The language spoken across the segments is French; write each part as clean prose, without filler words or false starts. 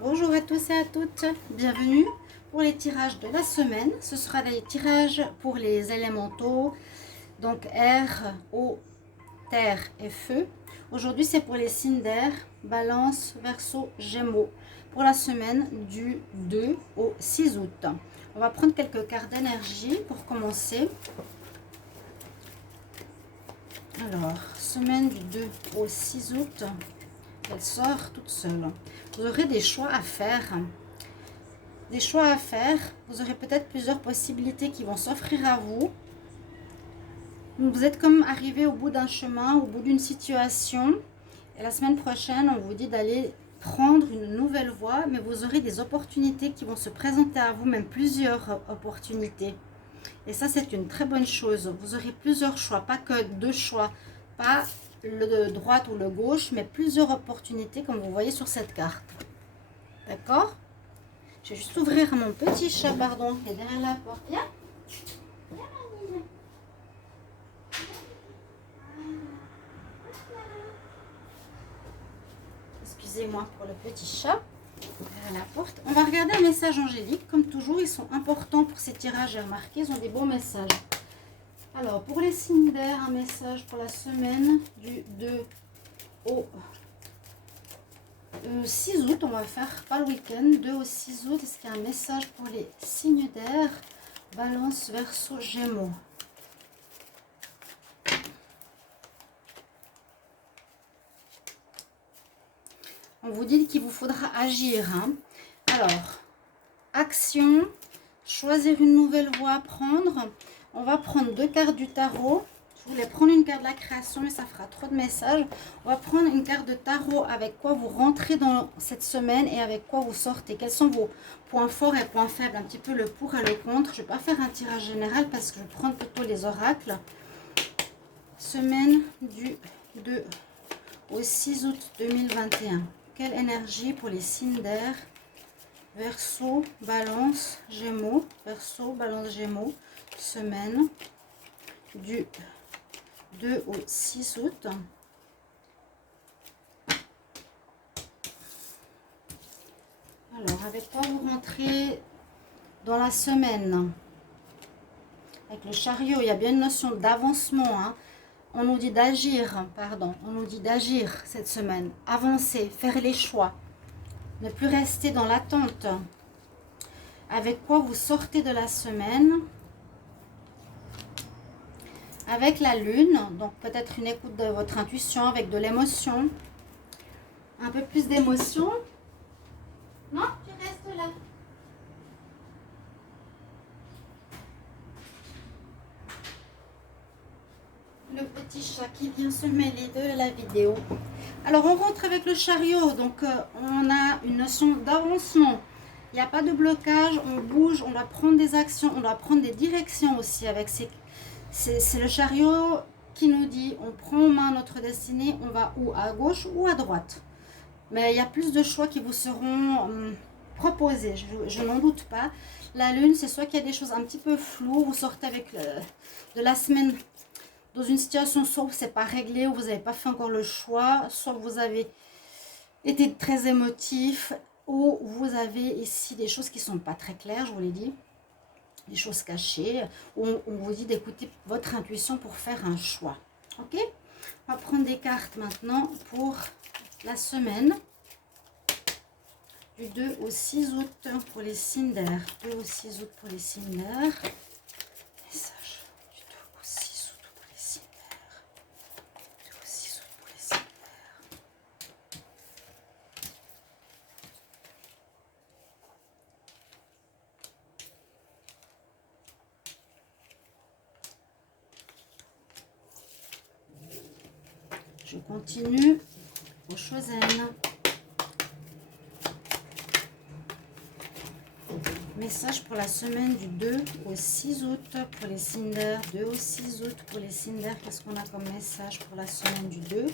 Bonjour à tous et à toutes, bienvenue pour les tirages de la semaine. Ce sera les tirages pour les élémentaux, donc air, eau, terre et feu. Aujourd'hui c'est pour les signes d'air, balance, verseau, gémeaux, pour la semaine du 2 au 6 août. On va prendre quelques cartes d'énergie pour commencer. Alors, semaine du 2 au 6 août, elle sort toute seule. Vous aurez des choix à faire. Des choix à faire. Vous aurez peut-être plusieurs possibilités qui vont s'offrir à vous. Vous êtes comme arrivé au bout d'un chemin, au bout d'une situation. Et la semaine prochaine, on vous dit d'aller prendre une nouvelle voie, mais vous aurez des opportunités qui vont se présenter à vous, même plusieurs opportunités. Et ça, c'est une très bonne chose. Vous aurez plusieurs choix, pas que deux choix, pas le droite ou le gauche, mais plusieurs opportunités, comme vous voyez sur cette carte. D'accord? Je vais juste ouvrir mon petit chat, pardon, qui est derrière la porte. Viens. Viens, Manille. Excusez-moi pour le petit chat derrière la porte. On va regarder un message angélique. Comme toujours, ils sont importants pour ces tirages. J'ai remarqué, ils ont des bons messages. Alors, pour les signes d'air, un message pour la semaine du 2 au 6 août. On va faire pas le week-end. 2 au 6 août. Est-ce qu'il y a un message pour les signes d'air? Balance, verseau, gémeaux. On vous dit qu'il vous faudra agir. Hein. Alors, action, choisir une nouvelle voie à prendre. On va prendre deux cartes du tarot. Je voulais prendre une carte de la création, mais ça fera trop de messages. On va prendre une carte de tarot avec quoi vous rentrez dans cette semaine et avec quoi vous sortez. Quels sont vos points forts et points faibles, un petit peu le pour et le contre. Je ne vais pas faire un tirage général parce que je vais prendre plutôt les oracles. Semaine du 2 au 6 août 2021. Quelle énergie pour les signes d'air? Verseau, balance, gémeaux. Verseau, balance, gémeaux. Semaine du 2 au 6 août. Alors, avec quoi vous rentrez dans la semaine? Avec le chariot, il y a bien une notion d'avancement. Hein. On nous dit d'agir, pardon. On nous dit d'agir cette semaine. Avancer, faire les choix. Ne plus rester dans l'attente. Avec quoi vous sortez de la semaine? Avec la lune, donc peut-être une écoute de votre intuition avec de l'émotion. Un peu plus d'émotion. Non, tu restes là. Le petit chat qui vient se mêler de la vidéo. Alors on rentre avec le chariot, donc on a une notion d'avancement. Il n'y a pas de blocage, on bouge, on doit prendre des actions, on doit prendre des directions aussi avec ces... C'est le chariot qui nous dit, on prend en main notre destinée, on va ou à gauche ou à droite. Mais il y a plus de choix qui vous seront proposés, je n'en doute pas. La lune, c'est soit qu'il y a des choses un petit peu floues, vous sortez avec de la semaine dans une situation soit où c'est pas réglé, où vous n'avez pas fait encore le choix, soit vous avez été très émotif, ou vous avez ici des choses qui sont pas très claires, je vous l'ai dit. Des choses cachées, où on vous dit d'écouter votre intuition pour faire un choix. Ok? On va prendre des cartes maintenant pour la semaine du 2 au 6 août pour les signes d'air. 2 au 6 août pour les signes d'air. Message du 2 au 6 août pour les signes d'air. 2 au 6 août pour les signes d'air. Je continue aux Chosen. Message pour la semaine du 2 au 6 août pour les signes d'air. 2 au 6 août pour les signes d'air. Qu'est-ce qu'on a comme message pour la semaine du 2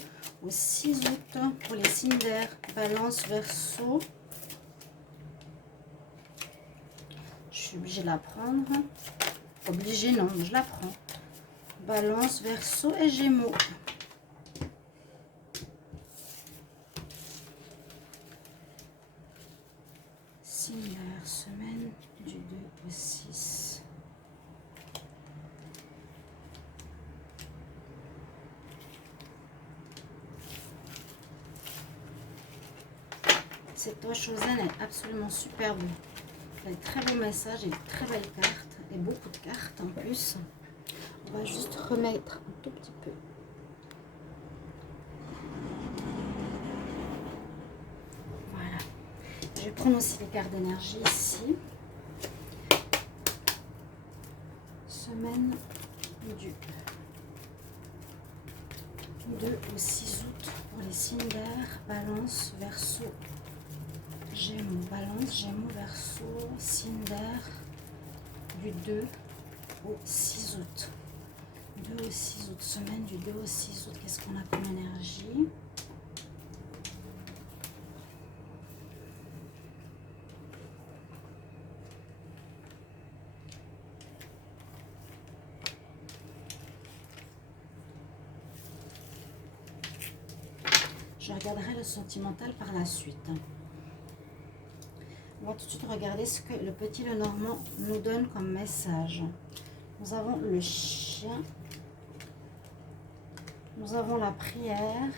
au 6 août pour les signes d'air? Balance, verseau. Je suis obligée de la prendre. Obligée, non, je la prends. Balance, verseau et gémeaux. Cinder, semaine du 2 au 6. Cette toile Chosen est absolument superbe. Elle a de très beaux messages et de très belles cartes. Et beaucoup de cartes en plus. On va juste remettre un tout petit peu. Voilà. Je vais prendre aussi les cartes d'énergie ici. Semaine du 2 au 6 août pour les signes d'air, Balance, Verseau, Gémeaux. Balance, Gémeaux, Verseau, signe d'air du 2 au 6 août. 2 au 6 août, semaine du 2 au 6 août, qu'est-ce qu'on a comme énergie? Je regarderai le sentimental par la suite. On va tout de suite regarder ce que le petit Lenormand nous donne comme message. Nous avons le chien. Nous avons la prière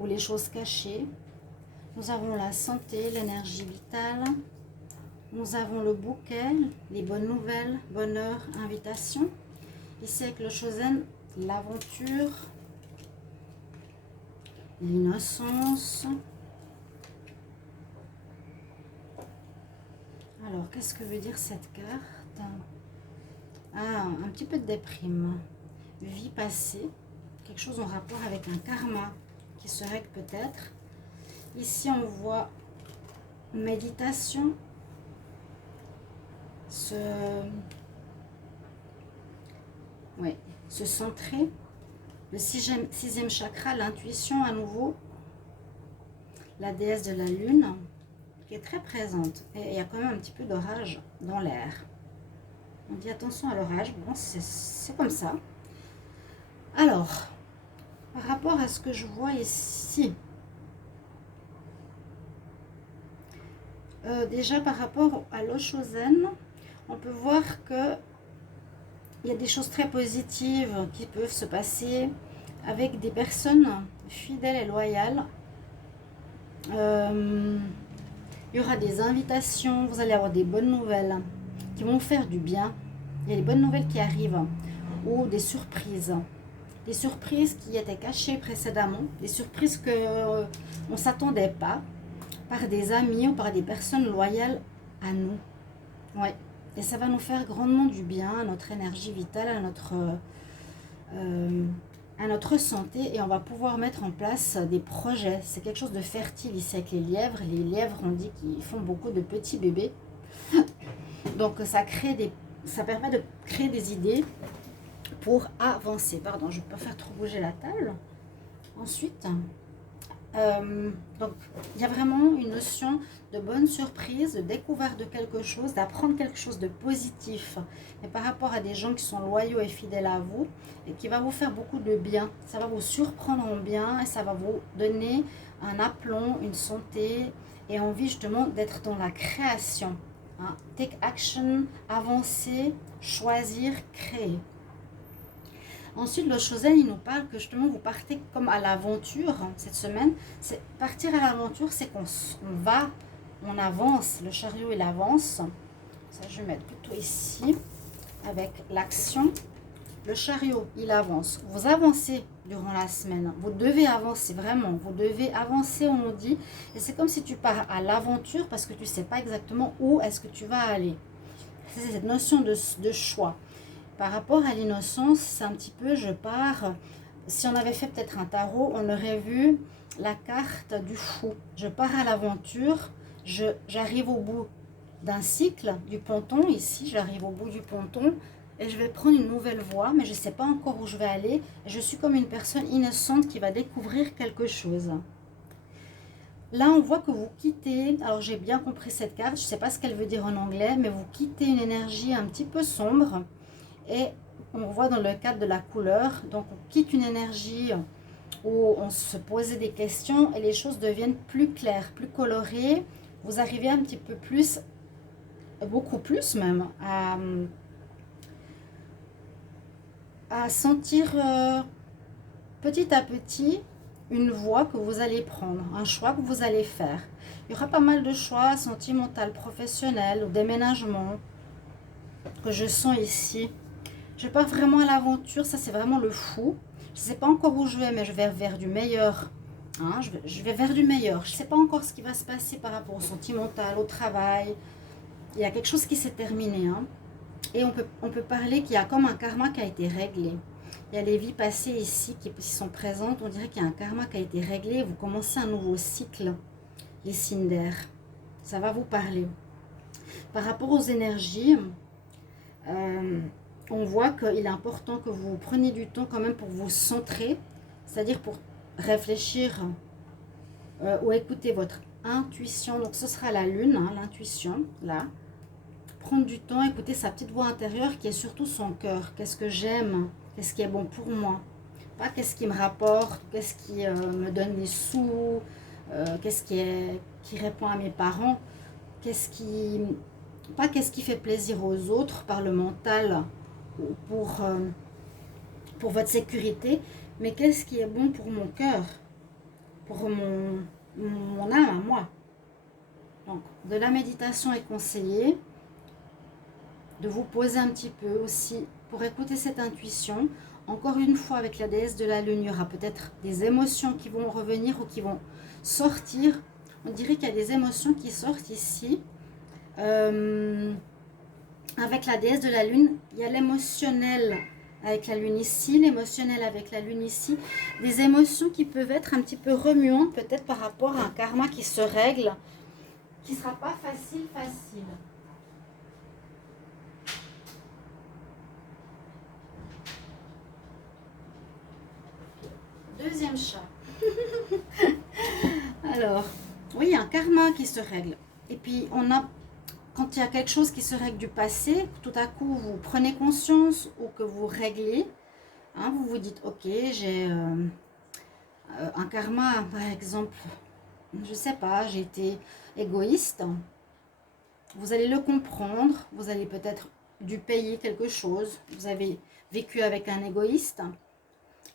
ou les choses cachées. Nous avons la santé, l'énergie vitale. Nous avons le bouquet, les bonnes nouvelles, bonheur, invitation. Ici avec le Chosen, l'aventure, l'innocence. Alors, qu'est-ce que veut dire cette carte? Ah, un petit peu de déprime. Vie passée. Quelque chose en rapport avec un karma qui se règle peut-être. Ici, on voit méditation. Se centrer. Le sixième chakra, l'intuition à nouveau. La déesse de la lune qui est très présente. Et il y a quand même un petit peu d'orage dans l'air. On dit attention à l'orage. Bon, c'est comme ça. Alors, par rapport à ce que je vois ici, déjà par rapport à l'Oshozen, on peut voir que il y a des choses très positives qui peuvent se passer avec des personnes fidèles et loyales. Il y aura des invitations, vous allez avoir des bonnes nouvelles qui vont faire du bien. Il y a des bonnes nouvelles qui arrivent ou des surprises. Des surprises qui étaient cachées précédemment, des surprises qu'on ne s'attendait pas par des amis ou par des personnes loyales à nous. Ouais. Et ça va nous faire grandement du bien à notre énergie vitale, à notre santé. Et on va pouvoir mettre en place des projets. C'est quelque chose de fertile ici avec les lièvres. Les lièvres, on dit qu'ils font beaucoup de petits bébés. Donc ça permet de créer des idées pour avancer. Pardon, je ne vais pas faire trop bouger la table. Ensuite, donc il y a vraiment une notion de bonne surprise, de découverte de quelque chose, d'apprendre quelque chose de positif. Et par rapport à des gens qui sont loyaux et fidèles à vous, et qui va vous faire beaucoup de bien. Ça va vous surprendre en bien et ça va vous donner un aplomb, une santé et envie justement d'être dans la création. Hein. Take action, avancer, choisir, créer. Ensuite, le Chosen, il nous parle que justement, vous partez comme à l'aventure cette semaine. C'est partir à l'aventure, c'est on avance. Le chariot, il avance. Ça, je vais mettre plutôt ici, avec l'action. Le chariot, il avance. Vous avancez durant la semaine. Vous devez avancer, vraiment. Vous devez avancer, on nous dit. Et c'est comme si tu pars à l'aventure parce que tu ne sais pas exactement où est-ce que tu vas aller. C'est cette notion de choix. Par rapport à l'innocence, c'est un petit peu, je pars, si on avait fait peut-être un tarot, on aurait vu la carte du fou. Je pars à l'aventure, j'arrive au bout d'un cycle du ponton, ici, j'arrive au bout du ponton, et je vais prendre une nouvelle voie, mais je ne sais pas encore où je vais aller. Je suis comme une personne innocente qui va découvrir quelque chose. Là, on voit que vous quittez, alors j'ai bien compris cette carte, je ne sais pas ce qu'elle veut dire en anglais, mais vous quittez une énergie un petit peu sombre. Et on voit dans le cadre de la couleur, donc on quitte une énergie où on se posait des questions et les choses deviennent plus claires, plus colorées. Vous arrivez un petit peu plus, beaucoup plus même, à sentir petit à petit une voie que vous allez prendre, un choix que vous allez faire. Il y aura pas mal de choix sentimentaux, professionnels ou déménagement que je sens ici. Je pars vraiment à l'aventure, ça c'est vraiment le fou. Je ne sais pas encore où je vais, mais je vais vers du meilleur. Hein, je vais vers du meilleur. Je ne sais pas encore ce qui va se passer par rapport au sentimental, au travail. Il y a quelque chose qui s'est terminé. Hein. Et on peut parler qu'il y a comme un karma qui a été réglé. Il y a les vies passées ici qui sont présentes. On dirait qu'il y a un karma qui a été réglé. Vous commencez un nouveau cycle, les signes d'air. Ça va vous parler. Par rapport aux énergies, on voit qu'il est important que vous preniez du temps quand même pour vous centrer, c'est-à-dire pour réfléchir ou écouter votre intuition. Donc ce sera la lune, hein, l'intuition, là. Prendre du temps, écouter sa petite voix intérieure qui est surtout son cœur. Qu'est-ce que j'aime? Qu'est-ce qui est bon pour moi? Pas qu'est-ce qui me rapporte, qu'est-ce qui me donne les sous, qu'est-ce qui répond à mes parents, qu'est-ce qui... Pas qu'est-ce qui fait plaisir aux autres par le mental ou pour votre sécurité, mais qu'est-ce qui est bon pour mon cœur, pour mon âme à moi. Donc, de la méditation est conseillée, de vous poser un petit peu aussi pour écouter cette intuition. Encore une fois, avec la déesse de la lune, il y aura peut-être des émotions qui vont revenir ou qui vont sortir. On dirait qu'il y a des émotions qui sortent ici. Avec la déesse de la lune, il y a l'émotionnel avec la lune ici, l'émotionnel avec la lune ici. Des émotions qui peuvent être un petit peu remuantes, peut-être par rapport à un karma qui se règle, qui ne sera pas facile. Deuxième chat. Alors, oui, il y a un karma qui se règle. Et puis, quand il y a quelque chose qui se règle du passé, tout à coup, vous prenez conscience ou que vous réglez, hein, vous vous dites, ok, j'ai un karma, par exemple, je ne sais pas, j'ai été égoïste. Vous allez le comprendre, vous allez peut-être dû payer quelque chose, vous avez vécu avec un égoïste.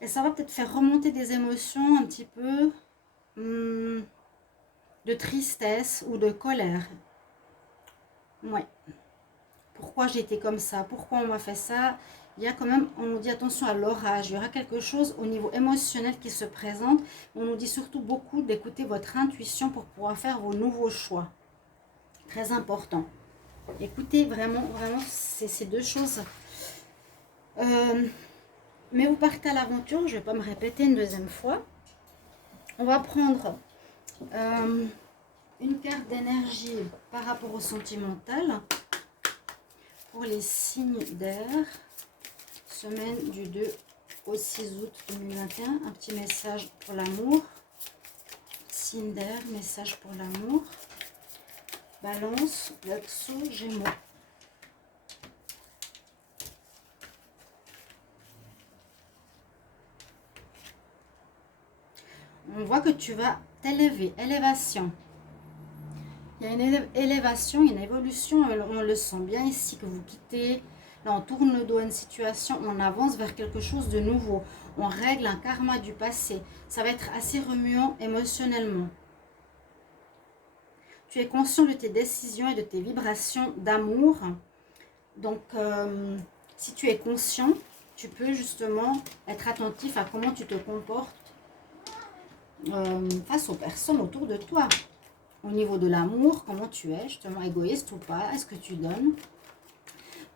Et ça va peut-être faire remonter des émotions un petit peu de tristesse ou de colère. Ouais. Pourquoi j'ai été comme ça? Pourquoi on m'a fait ça? Il y a quand même, on nous dit attention à l'orage. Il y aura quelque chose au niveau émotionnel qui se présente. On nous dit surtout beaucoup d'écouter votre intuition pour pouvoir faire vos nouveaux choix. Très important. Écoutez vraiment ces deux choses. Mais vous partez à l'aventure. Je ne vais pas me répéter une deuxième fois. On va prendre une carte d'énergie par rapport au sentimental pour les signes d'air. Semaine du 2 au 6 août 2021. Un petit message pour l'amour. Signe d'air, message pour l'amour. Balance, Verseau, Gémeaux. On voit que tu vas t'élever, élévation. Il y a une élévation, une évolution, on le sent bien ici que vous quittez. Là, on tourne le dos à une situation, on avance vers quelque chose de nouveau. On règle un karma du passé. Ça va être assez remuant émotionnellement. Tu es conscient de tes décisions et de tes vibrations d'amour. Donc, si tu es conscient, tu peux justement être attentif à comment tu te comportes face aux personnes autour de toi. Au niveau de l'amour, comment tu es, justement égoïste ou pas, est-ce que tu donnes?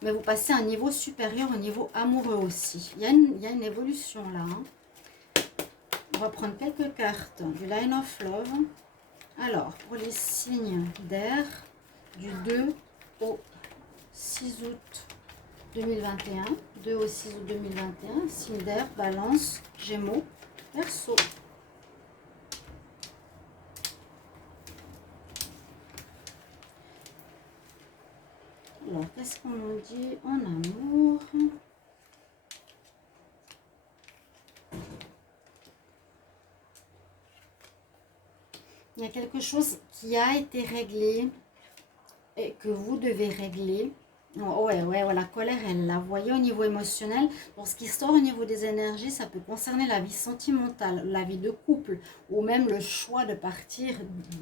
Mais vous passez à un niveau supérieur au niveau amoureux aussi. Il y a une évolution là. Hein. On va prendre quelques cartes du Line of Love. Alors, pour les signes d'air, du 2 au 6 août 2021. 2 au 6 août 2021. Signe d'air, Balance, Gémeaux, Verseau. Alors, qu'est-ce qu'on nous dit en amour? il y a quelque chose qui a été réglé et que vous devez régler. Oh, ouais, la colère, elle la voyez au niveau émotionnel. Pour ce qui sort au niveau des énergies, ça peut concerner la vie sentimentale, la vie de couple, ou même le choix de partir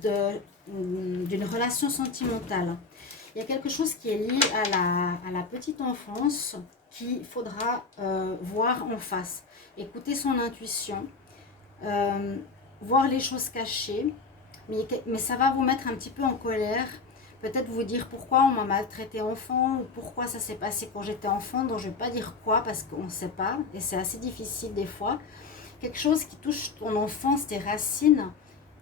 d'une relation sentimentale. Il y a quelque chose qui est lié à la petite enfance qu'il faudra voir en face. Écouter son intuition, voir les choses cachées, mais ça va vous mettre un petit peu en colère. Peut-être vous dire pourquoi on m'a maltraité enfant ou pourquoi ça s'est passé quand j'étais enfant. Donc je ne vais pas dire quoi parce qu'on ne sait pas et c'est assez difficile des fois. Quelque chose qui touche ton enfance, tes racines,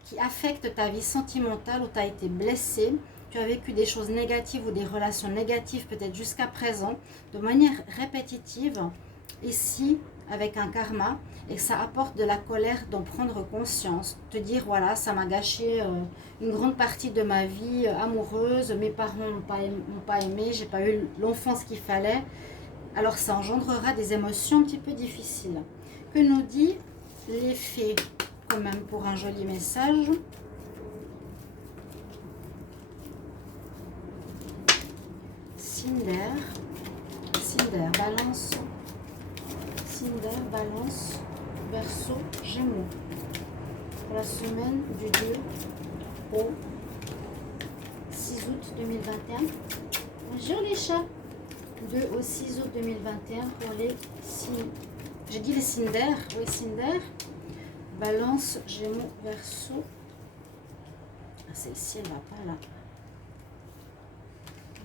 qui affecte ta vie sentimentale où tu as été blessé. Tu as vécu des choses négatives ou des relations négatives peut-être jusqu'à présent de manière répétitive. Ici, avec un karma, et que ça apporte de la colère d'en prendre conscience, te dire voilà, ça m'a gâché une grande partie de ma vie amoureuse, mes parents m'ont pas aimé, j'ai pas eu l'enfance qu'il fallait, alors ça engendrera des émotions un petit peu difficiles. Que nous dit les fées quand même pour un joli message? Cinder, Balance, Cinder, Balance, Verseau, Gémeaux. Pour la semaine du 2 au 6 août 2021. Bonjour les chats. 2 au 6 août 2021 pour les signes. J'ai dit les Cinder, oui Cinder. Balance, Gémeaux, Verseau. Celle-ci, elle va pas là.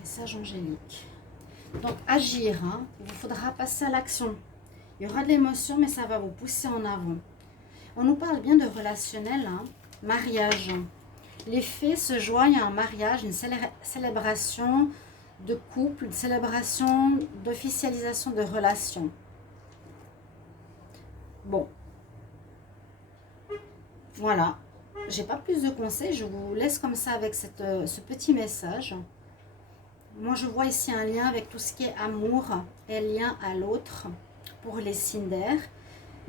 Message angélique. Donc agir, hein. Il vous faudra passer à l'action. Il y aura de l'émotion, mais ça va vous pousser en avant. On nous parle bien de relationnel, hein. Mariage. Les fées se joignent à un mariage, une célébration de couple, une célébration d'officialisation de relation. Bon. Voilà. J'ai pas plus de conseils, je vous laisse comme ça avec ce petit message. Moi, je vois ici un lien avec tout ce qui est amour et lien à l'autre pour les Cinder.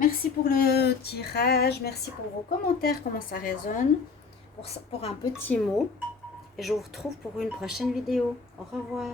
Merci pour le tirage, merci pour vos commentaires, comment ça résonne, pour un petit mot. Et je vous retrouve pour une prochaine vidéo. Au revoir.